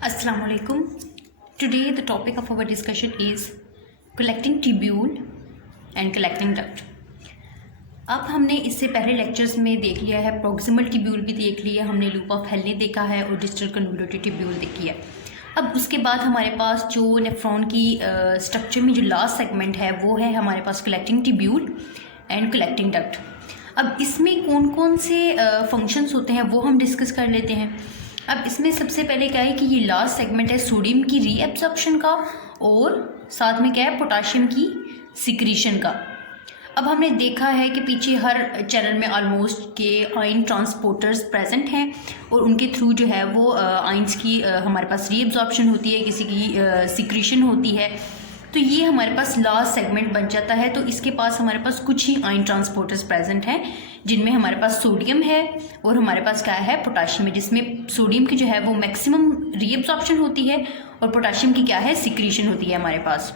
Assalamu alaikum. Today the topic of our discussion is collecting tubule and collecting duct. अब हमने इससे पहले lectures में देख लिया है, प्रॉक्सिमल ट्यूब्यूल भी देख लिया, हमने लूप ऑफ हेनले देखा है और डिस्टल कन्वोल्यूटेड ट्यूब्यूल देखी है। अब उसके बाद हमारे पास जो नेफ्रॉन की स्ट्रक्चर में जो लास्ट सेगमेंट है वो है हमारे पास collecting tubule and collecting duct. अब इसमें कौन कौन से फंक्शंस होते हैं वो हम डिस्कस कर लेते हैं। अब इसमें सबसे पहले क्या है कि ये लास्ट सेगमेंट है सोडियम की रीएब्जॉर्प्शन का और साथ में क्या है पोटाशियम की सिक्रीशन का। अब हमने देखा है कि पीछे हर चैनल में ऑलमोस्ट के आयन ट्रांसपोर्टर्स प्रेजेंट हैं और उनके थ्रू जो है वो आयंस की हमारे पास रीएब्जॉर्प्शन होती है, किसी की सिक्रीशन होती है। तो ये हमारे पास लास्ट सेगमेंट बन जाता है। तो इसके पास हमारे पास कुछ ही आयन ट्रांसपोर्टर्स प्रेजेंट हैं जिनमें हमारे पास सोडियम है और हमारे पास क्या है पोटाशियम है, जिसमें सोडियम की जो है वो मैक्सिमम रीएब्जॉर्प्शन होती है और पोटाशियम की क्या है सिक्रीशन होती है हमारे पास।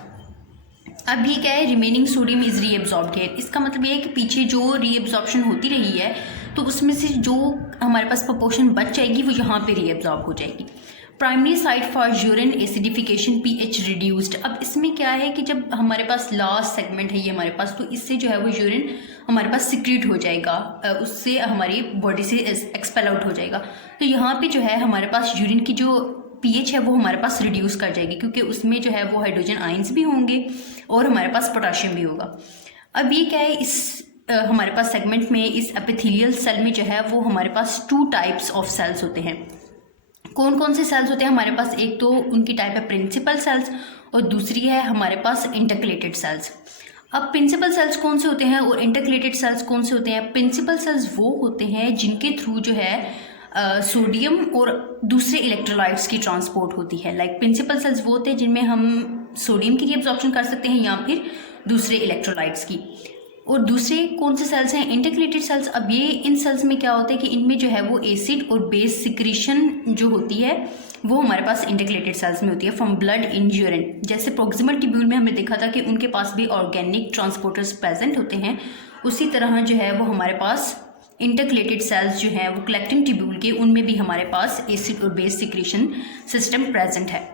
अब ये क्या है रिमेनिंग सोडियम इज रीएब्जॉर्ब्ड है। इसका मतलब ये है कि पीछे जो रीएब्जॉर्प्शन होती रही है तो उसमें से जो हमारे पास प्रोपोर्शन बच जाएगी वो यहाँ पे रीएब्जॉर्ब हो जाएगी। Primary site for urine acidification pH reduced. अब इसमें क्या है कि जब हमारे पास लास्ट सेगमेंट है ये हमारे पास, तो इससे जो है वो यूरिन हमारे पास सिक्रीट हो जाएगा, उससे हमारी बॉडी से एक्सपेल आउट हो जाएगा। तो यहाँ पे जो है हमारे पास यूरिन की जो पीएच है वो हमारे पास रिड्यूस कर जाएगी क्योंकि उसमें जो है वो हाइड्रोजन आयंस भी होंगे और हमारे पास पोटाशियम भी होगा। अब ये क्या है इस हमारे पास सेगमेंट में इस एपिथेलियल सेल में जो है वो हमारे पास टू टाइप्स ऑफ सेल्स होते हैं। कौन कौन से सेल्स होते हैं हमारे पास? एक तो उनकी टाइप है प्रिंसिपल सेल्स और दूसरी है हमारे पास इंटरकलेटेड सेल्स। अब प्रिंसिपल सेल्स कौन से होते हैं और इंटरकलेटेड सेल्स कौन से होते हैं? प्रिंसिपल सेल्स वो होते हैं जिनके थ्रू जो है सोडियम और दूसरे इलेक्ट्रोलाइट्स की ट्रांसपोर्ट होती है। लाइक प्रिंसिपल सेल्स वो होते हैं जिनमें हम सोडियम की रीअब्जॉर्प्शन कर सकते हैं या फिर दूसरे इलेक्ट्रोलाइट्स की। और दूसरे कौन से सेल्स हैं? Intercalated cells. अब ये इन सेल्स में क्या होता है कि इनमें जो है वो एसिड और बेस सिक्रीशन जो होती है वो हमारे पास इंटरकलेटेड सेल्स में होती है फ्रॉम ब्लड इन यूरिन। जैसे प्रॉक्सिमल ट्यूब्यूल में हमने देखा था कि उनके पास भी ऑर्गेनिक ट्रांसपोर्टर्स प्रेजेंट होते हैं, उसी तरह जो है वो हमारे पास इंटरकलेटेड सेल्स जो हैं वो कलेक्टिंग ट्यूब्यूल के, उनमें भी हमारे पास एसिड और बेस सिक्रीशन सिस्टम प्रेजेंट है।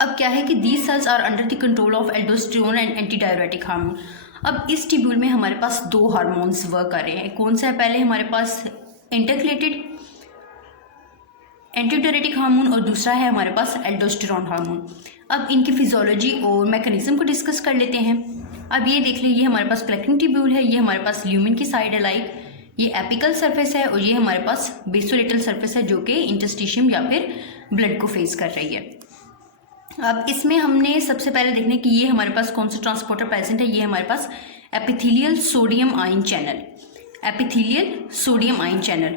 अब क्या है कि these cells are under the control of aldosterone and antidiuretic hormone. अब इस ट्यूब्यूल में हमारे पास दो हार्मोन्स वर्क कर रहे हैं। कौन सा है? पहले हमारे पास इंटरकलेटेड एंटी डाययूरेटिक हार्मोन और दूसरा है हमारे पास एल्डोस्टेरोन हार्मोन। अब इनकी फिजियोलॉजी और मैकेनिज्म को डिस्कस कर लेते हैं। अब ये देख लीजिए, ये हमारे पास कलेक्टिंग ट्यूब्यूल है, ये हमारे पास ल्यूमेन की साइड है, लाइक ये एपिकल सरफेस है और ये हमारे पास बेसोलेटल सरफेस है जो कि इंटरस्टिशियम या फिर ब्लड को फेस कर रही है। अब इसमें हमने सबसे पहले देखने कि ये हमारे पास कौन सा ट्रांसपोर्टर प्रेजेंट है। ये हमारे पास epithelial sodium ion channel, epithelial sodium ion channel.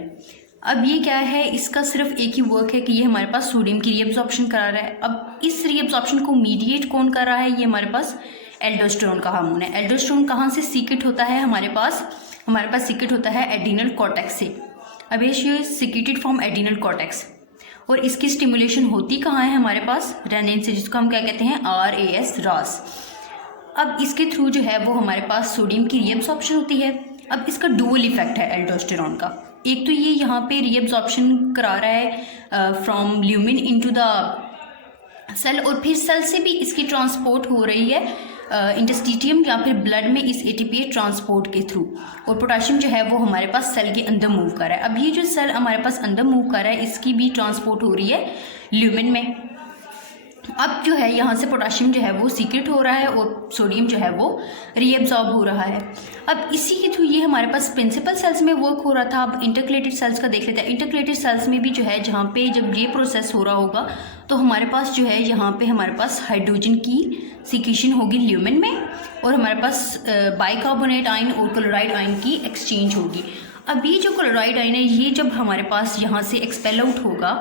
अब ये क्या है, इसका सिर्फ एक ही वर्क है कि ये हमारे पास सोडियम की रीअब्जॉर्प्शन करा रहा है। अब इस रीअब्जॉर्प्शन को मीडिएट कौन कर रहा है? ये हमारे पास एल्डोस्टेरोन का हार्मोन है। एल्डोस्टेरोन कहाँ से सीक्रेट होता है? हमारे पास सीक्रेट होता है एड्रीनल कॉर्टेक्स से। अब ये सीक्रेटेड फ्रॉम एड्रीनल कॉर्टेक्स और इसकी स्टिमुलेशन होती कहाँ है? हमारे पास रेनिन से, जिसको हम क्या कहते हैं RAS, रास। अब इसके थ्रू जो है वो हमारे पास सोडियम की रीअब्जॉर्प्शन होती है। अब इसका डुअल इफेक्ट है एल्डोस्टेरोन का। एक तो ये यहाँ पे रीअब्जॉर्प्शन करा रहा है from lumen into the cell और फिर सेल से भी इसकी ट्रांसपोर्ट हो रही है इंटरस्टिशियम या फिर ब्लड में इस ATPase ट्रांसपोर्ट के थ्रू। और पोटाशियम जो है वो हमारे पास सेल के अंदर मूव कर रहा है। अब ये जो सेल हमारे पास अंदर मूव कर रहा है इसकी भी ट्रांसपोर्ट हो रही है ल्यूमेन में। अब जो है यहाँ से पोटाशियम जो है वो सीक्रेट हो रहा है और सोडियम जो है वो रीएब्जॉर्ब हो रहा है। अब इसी के थ्रू ये हमारे पास प्रिंसिपल सेल्स में वर्क हो रहा था। अब इंटरकलेटेड सेल्स का देख लेते हैं। इंटरकलेटेड सेल्स में भी जो है जहाँ पे जब ये प्रोसेस हो रहा होगा तो हमारे पास जो है यहाँ पे हमारे पास हाइड्रोजन की सिक्रीशन होगी ल्यूमेन में और हमारे पास बाइकार्बोनेट आयन और क्लोराइड आयन की एक्सचेंज होगी। अब ये जो क्लोराइड आयन है ये जब हमारे पास यहाँ से एक्सपेल आउट होगा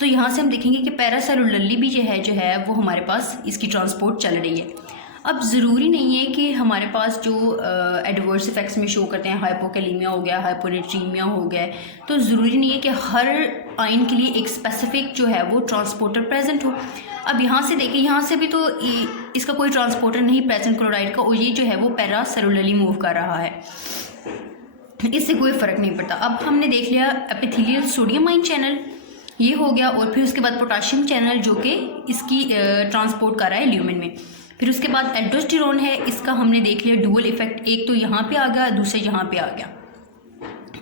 तो यहाँ से हम देखेंगे कि पैरासेलुलरली भी जो है वो हमारे पास इसकी ट्रांसपोर्ट चल रही है। अब ज़रूरी नहीं है कि हमारे पास जो एडवर्स इफेक्ट्स में शो करते हैं, हाइपोकैलीमिया हो गया, हाइपोनेट्रीमिया हो गया, तो ज़रूरी नहीं है कि हर आयन के लिए एक स्पेसिफिक जो है वो ट्रांसपोर्टर प्रेजेंट हो। अब यहाँ से देखिए, यहाँ से भी तो इसका कोई ट्रांसपोर्टर नहीं प्रेजेंट क्लोराइड का और ये जो है वो पैरासेलुलरली मूव कर रहा है, इससे कोई फ़र्क नहीं पड़ता। अब हमने देख लिया एपिथेलियल सोडियम आयन चैनल। ये हो गया। और फिर उसके बाद पोटाशियम चैनल जो कि इसकी ट्रांसपोर्ट कर रहा है ल्यूमेन में। फिर उसके बाद एल्डोस्टेरोन है, इसका हमने देख लिया डुअल इफेक्ट, एक तो यहाँ पे आ गया, दूसरा यहाँ पे आ गया।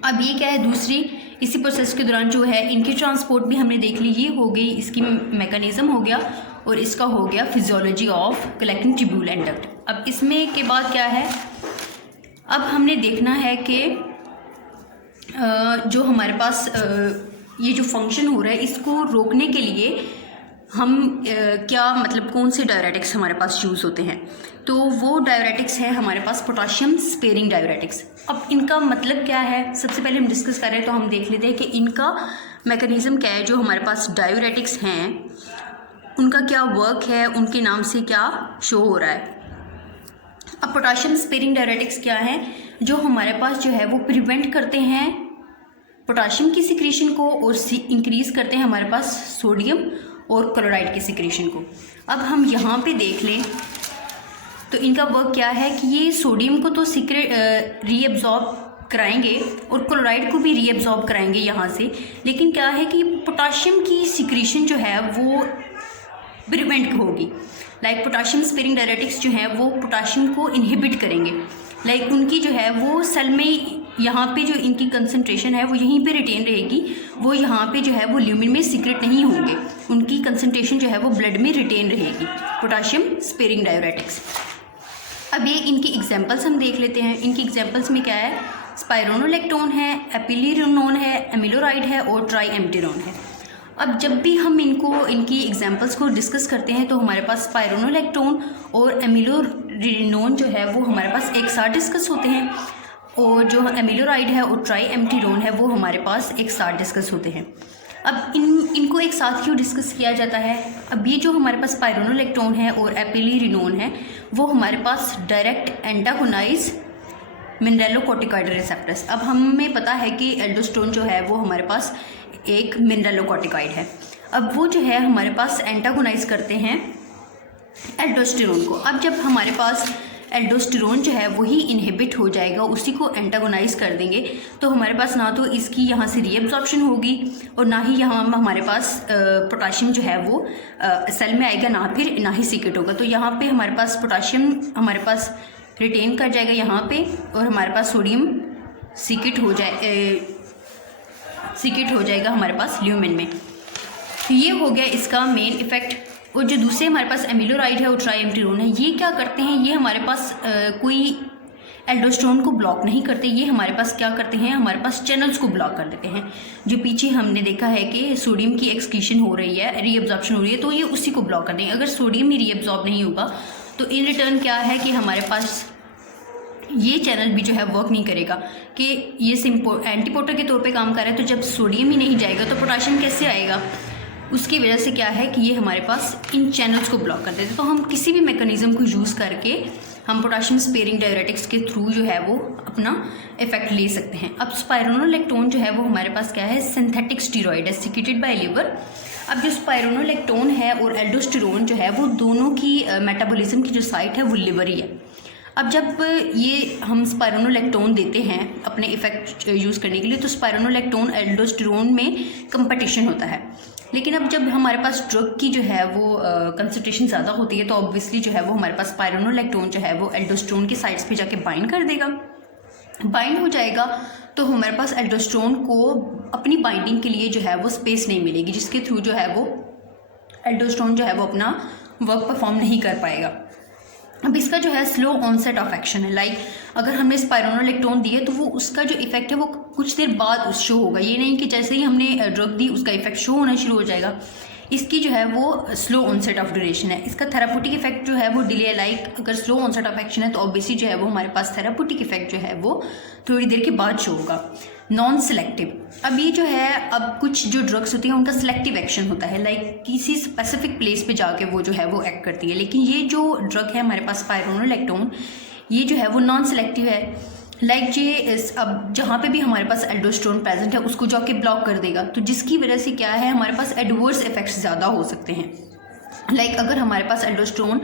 अब ये क्या है, दूसरी इसी प्रोसेस के दौरान जो है इनकी ट्रांसपोर्ट भी हमने देख ली। ये हो गई इसकी मैकेनिज्म हो गया, और इसका हो गया physiology of collecting tubule and duct. अब इसमें के बाद क्या है, अब हमने देखना है कि जो हमारे पास ये जो फंक्शन हो रहा है इसको रोकने के लिए हम क्या मतलब कौन से डायरेटिक्स हमारे पास यूज़ होते हैं। तो वो डायरेटिक्स है हमारे पास पोटाशियम स्पेयरिंग डायरेटिक्स। अब इनका मतलब क्या है, सबसे पहले हम डिस्कस कर रहे हैं तो हम देख लेते हैं कि इनका मैकेनिज़्म क्या है। जो हमारे पास डायरेटिक्स हैं उनका क्या वर्क है, उनके नाम से क्या शो हो रहा है। अब पोटाशियम स्पेयरिंग डायरेटिक्स क्या है, जो हमारे पास जो है वो प्रिवेंट करते हैं पोटाशियम की सिक्रीशन को और इंक्रीज़ करते हैं हमारे पास सोडियम और क्लोराइड की सिक्रीशन को। अब हम यहाँ पे देख लें तो इनका वर्क क्या है कि ये सोडियम को तो रीअब्जॉर्ब कराएंगे और क्लोराइड को भी रीअब्जॉर्ब कराएंगे यहाँ से, लेकिन क्या है कि पोटाशियम की सिक्रीशन जो है वो प्रिवेंट होगी। लाइक पोटाशियम स्पेयरिंग डायरेटिक्स जो है वो पोटाशियम को इनहिबिट करेंगे। लाइक उनकी जो है वो सेल में यहाँ पे जो इनकी कंसंट्रेशन है वो यहीं पे रिटेन रहेगी, वो यहाँ पे जो है वो ल्यूमिन में सीक्रेट नहीं होंगे, उनकी कंसंट्रेशन जो है वो ब्लड में रिटेन रहेगी। Potassium sparing diuretics. अब ये इनकी एग्जांपल्स हम देख लेते हैं। इनकी एग्जांपल्स में क्या है, स्पाइरोनोलैक्टोन है, एपिलिरोनोन है, एमिलोराइड है और ट्राईएम्प्टेरोन है। अब जब भी हम इनकी एग्जांपल्स को डिस्कस करते हैं तो हमारे पास स्पाइरोनोलैक्टोन और एमिलोरिनोन जो है वो हमारे पास एक साथ डिस्कस होते हैं, और जो एमिलोराइड है और ट्राईएम्प्टेरोन है वो हमारे पास एक साथ डिस्कस होते हैं। अब इनको एक साथ क्यों डिस्कस किया जाता है, अब ये जो हमारे पास स्पाइरोनोलैक्टोन है और एपिलिरोनोन है वो हमारे पास डायरेक्ट एंटागोनाइज मिनरलोकॉर्टिकॉइड रिसेप्टर्स। अब हमें पता है कि एल्डोस्टेरोन जो है वो हमारे पास एक मिनरलोकॉर्टिकॉइड है। अब वो जो है हमारे पास एंटागोनाइज करते हैं एल्डोस्टेरोन को। अब जब हमारे पास एल्डोस्टेरोन जो है वही इनहिबिट हो जाएगा, उसी को एंटागोनाइज कर देंगे, तो हमारे पास ना तो इसकी यहाँ से रीअब्जॉर्प्शन होगी और ना ही यहाँ हमारे पास पोटाशियम जो है वो सेल में आएगा, ना ही सीक्रेट होगा। तो यहाँ पे हमारे पास पोटाशियम हमारे पास रिटेन कर जाएगा यहाँ पे, और हमारे पास सोडियम सीक्रेट हो जाएगा हमारे पास ल्यूमेन में। तो ये हो गया इसका मेन इफेक्ट। और जो दूसरे हमारे पास एमिलोराइड है और ट्राईएम्प्टेरोन है, ये क्या करते हैं, ये हमारे पास कोई एल्डोस्टेरोन को ब्लॉक नहीं करते, ये हमारे पास क्या करते हैं, हमारे पास चैनल्स को ब्लॉक कर देते हैं। जो पीछे हमने देखा है कि सोडियम की एक्सक्रीशन हो रही है, रीअब्जॉर्प्शन हो रही है, तो ये उसी को ब्लॉक कर देंगे। अगर सोडियम ही रीअब्जॉर्ब नहीं होगा तो इन रिटर्न क्या है कि हमारे पास ये चैनल भी जो है वर्क नहीं करेगा, कि ये एंटीपोटर के तौर पे काम कर रहा है। तो जब सोडियम ही नहीं जाएगा तो पोटाशियम कैसे आएगा, उसकी वजह से क्या है कि ये हमारे पास इन चैनल्स को ब्लॉक कर देते हैं। तो हम किसी भी मैकेनिज्म को यूज़ करके हम पोटाशियम स्पेयरिंग डायरेटिक्स के थ्रू जो है वो अपना इफेक्ट ले सकते हैं। अब स्पाइरोनोलैक्टोन जो है वो हमारे पास क्या है, सिंथेटिक स्टीरॉयड है सिक्रेटेड बाय लिवर। अब जो स्पाइरोनोलैक्टोन है और एल्डोस्टेरोन जो है वो दोनों की मेटाबॉलिज्म की जो साइट है वो लिवर ही है। अब जब ये हम स्पाइरोनोलैक्टोन देते हैं अपने इफेक्ट यूज़ करने के लिए, तो स्पाइरोनोलैक्टोन एल्डोस्टेरोन में कंपटीशन होता है। लेकिन अब जब हमारे पास ड्रग की जो है वो कंसंट्रेशन ज़्यादा होती है, तो ऑब्वियसली जो है वो हमारे पास स्पाइरोनोलैक्टोन जो है वो एल्डोस्टेरोन की साइड्स पे जाके बाइंड कर देगा। बाइंड हो जाएगा तो हमारे पास एल्डोस्टेरोन को अपनी बाइंडिंग के लिए जो है वो स्पेस नहीं मिलेगी, जिसके थ्रू जो है वो एल्डोस्टेरोन जो है वो अपना वर्क परफॉर्म नहीं कर पाएगा। अब इसका जो है स्लो ऑनसेट ऑफ एक्शन है। लाइक अगर हमने स्पाइरोनोलैक्टोन दिए तो वो उसका जो इफेक्ट है वो कुछ देर बाद शो होगा, ये नहीं कि जैसे ही हमने ड्रग दी उसका इफेक्ट शो होना शुरू हो जाएगा। इसकी जो है वो स्लो ऑनसेट ऑफ ड्यूरेशन है। इसका थेराप्यूटिक इफेक्ट जो है वो डिले, लाइक अगर स्लो ऑनसेट ऑफ एक्शन है तो ऑब्वियसली जो है वो हमारे पास थेराप्यूटिक इफेक्ट जो है वो थोड़ी देर के बाद शो होगा। नॉन सिलेक्टिव, अब ये जो है अब कुछ जो ड्रग्स होती हैं उनका सिलेक्टिव एक्शन होता है, लाइक किसी स्पेसिफिक प्लेस पे जाके वो जो है वो एक्ट करती है। लेकिन ये जो ड्रग है हमारे पास स्पाइरोनोलैक्टोन, ये जो है वो नॉन सिलेक्टिव है। लाइक ये अब जहाँ पे भी हमारे पास एल्डोस्टेरोन प्रेजेंट है उसको जाके ब्लॉक कर देगा, तो जिसकी वजह से क्या है हमारे पास एडवर्स इफेक्ट्स ज़्यादा हो सकते हैं। लाइक अगर हमारे पास एल्डोस्टेरोन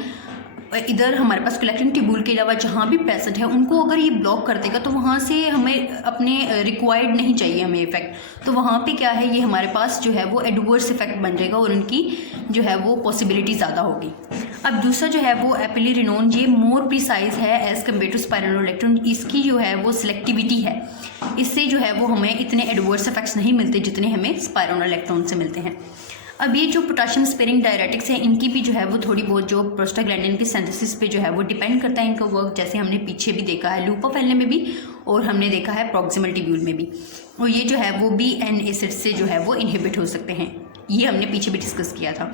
इधर हमारे पास कलेक्टिंग ट्यूब्यूल के अलावा जहाँ भी प्रेजेंट है उनको अगर ये ब्लॉक कर देगा तो वहाँ से हमें अपने रिक्वायर्ड नहीं चाहिए हमें इफेक्ट, तो वहाँ पे क्या है, ये हमारे पास जो है वो एडवर्स इफेक्ट बन जाएगा और उनकी जो है वो पॉसिबिलिटी ज़्यादा होगी। अब दूसरा जो है वो एपिलिरिनोन, ये मोर प्रिसाइज है एज़ कम्पेयर टू स्पाइरोनोलेक्ट्रोन। इसकी जो है वो सिलेक्टिविटी है, इससे जो है वो हमें इतने एडवर्स इफेक्ट्स नहीं मिलते जितने हमें स्पाइरोनोलेक्ट्रोन से मिलते हैं। अब ये जो पोटाशियम स्पेयरिंग डायरेटिक्स है, इनकी भी जो है वो थोड़ी बहुत जो प्रोस्टाग्लैंडिन की सिंथेसिस पे जो है वो डिपेंड करता है इनका वर्क, जैसे हमने पीछे भी देखा है लूप ऑफ एल्ने में भी और हमने देखा है प्रॉक्सिमल ट्यूब्यूल में भी। और ये जो है वो BN एसिड से जो है वो इनहिबिट हो सकते हैं, ये हमने पीछे भी डिस्कस किया था।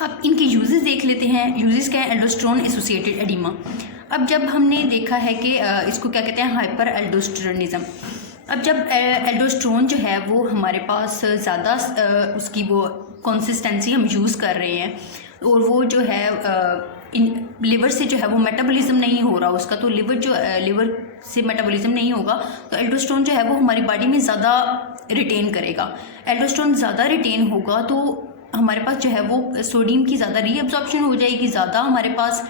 अब इनके यूजेस देख लेते हैं। यूजेस क्या है, एल्डोस्टेरोन एसोसिएटेड एडिमा। अब जब हमने देखा है कि इसको क्या कहते हैं, हाइपर एल्डोस्टेरोनिज्म। अब जब एल्डोस्टेरोन जो है वो हमारे पास ज़्यादा उसकी वो कंसिस्टेंसी हम यूज़ कर रहे हैं और वो जो है इन लिवर से जो है वो मेटाबॉलिज्म नहीं हो रहा उसका, तो लिवर से मेटाबॉलिज्म नहीं होगा तो एल्डोस्टेरोन जो है वो हमारी बॉडी में ज़्यादा रिटेन करेगा। एल्डोस्टेरोन ज़्यादा रिटेन होगा तो हमारे पास जो है वो सोडियम की ज़्यादा रीअब्जॉर्प्शन हो जाएगी, ज़्यादा हमारे पास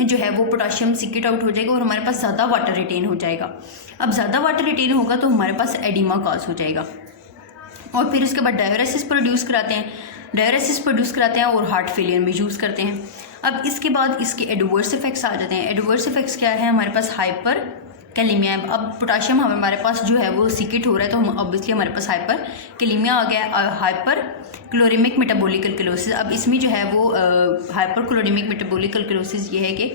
जो है वो पोटाशियम सीक्रेट आउट हो जाएगा और हमारे पास ज़्यादा वाटर रिटेन हो जाएगा। अब ज़्यादा वाटर रिटेन होगा तो हमारे पास एडिमा कॉज हो जाएगा और फिर उसके बाद डायरेसिस प्रोड्यूस कराते हैं और हार्ट फेलियर में यूज़ करते हैं। अब इसके बाद इसके एडवर्स इफेक्ट्स आ जाते हैं। एडवर्स इफेक्ट्स क्या है, हमारे पास हाइपर कैलीमिया। अब पोटाशियम हमारे पास जो है वो सीक्रेट हो रहा है तो हम ऑब्वियसली हमारे पास हाइपर कैलीमिया आ गया, हाइपर क्लोरेमिक मेटाबॉलिक अल्कलोसिस। अब इसमें जो है वो हाइपर क्लोरेमिक मेटाबॉलिक अल्कलोसिस ये है कि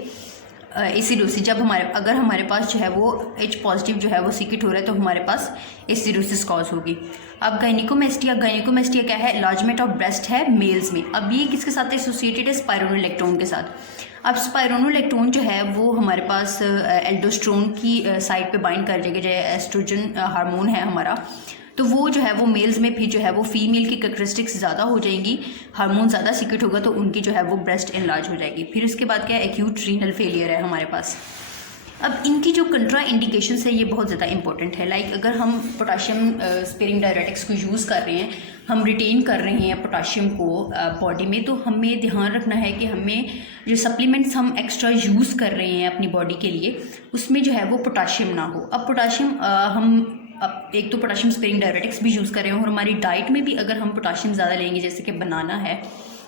एसिडोसिस, जब अगर हमारे पास जो है वो H पॉजिटिव जो है वो सीक्रेट हो रहा है तो हमारे पास एसिडोसिस कॉज होगी। अब गायनिकोमेस्टिया क्या है, एनलार्जमेंट ऑफ ब्रेस्ट है मेल्स में। अब ये किसके साथ एसोसिएटेड है, स्पाइरोनोलेक्ट्रोन के साथ। अब स्पाइरोनोलेक्ट्रोन जो है वो हमारे पास एल्डोस्टेरोन की साइड पे बाइंड कर जाएगा, जो एस्ट्रोजन हार्मोन है हमारा, तो वो जो है वो मेल्स में फिर जो है वो फीमेल की कैरेक्टरिस्टिक्स ज़्यादा हो जाएंगी, हार्मोन ज़्यादा सीक्रेट होगा तो उनकी जो है वो ब्रेस्ट एनलार्ज हो जाएगी। फिर उसके बाद क्या है, एक्यूट रीनल फेलियर है हमारे पास। अब इनकी जो कंट्रा इंडिकेशंस है ये बहुत ज़्यादा इंपॉर्टेंट है। लाइक अगर हम पोटाशियम स्पेयरिंग डायरेटिक्स को यूज़ कर रहे हैं, हम रिटेन कर रहे हैं पोटाशियम को बॉडी में, तो हमें ध्यान रखना है कि हमें जो सप्लीमेंट्स हम एक्स्ट्रा यूज़ कर रहे हैं अपनी बॉडी के लिए उसमें जो है वो पोटाशियम ना हो। अब पोटाशियम अब एक तो पोटाशियम स्पेयरिंग डायरेटिक्स भी यूज़ कर रहे हैं और हमारी डाइट में भी अगर हम पोटाशियम ज़्यादा लेंगे, जैसे कि बनाना है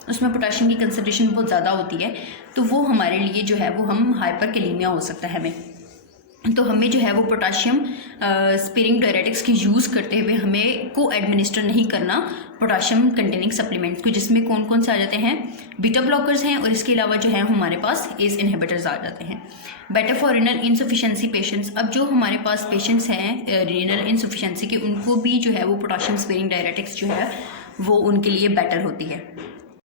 उसमें पोटाशियम की कंसंट्रेशन बहुत ज़्यादा होती है, तो वो हमारे लिए जो है वो हम हाइपर कैलीमिया हो सकता है हमें। तो हमें जो है वो पोटाशियम स्पेयरिंग डायरेटिक्स की यूज़ करते हुए हमें को एडमिनिस्टर नहीं करना पोटाशियम कंटेनिंग सप्लीमेंट्स को, जिसमें कौन कौन से आ जाते हैं, बीटा ब्लॉकर्स हैं और इसके अलावा जो है हमारे पास एस इनहिबिटर्स आ जाते हैं। Better for renal insufficiency patients. अब जो हमारे पास पेशेंट्स हैं रीनल इनसफिशेंसी के, उनको भी जो है वो पोटाशियम स्पेयरिंग डायरेटिक्स जो है वो उनके लिए बेटर होती है।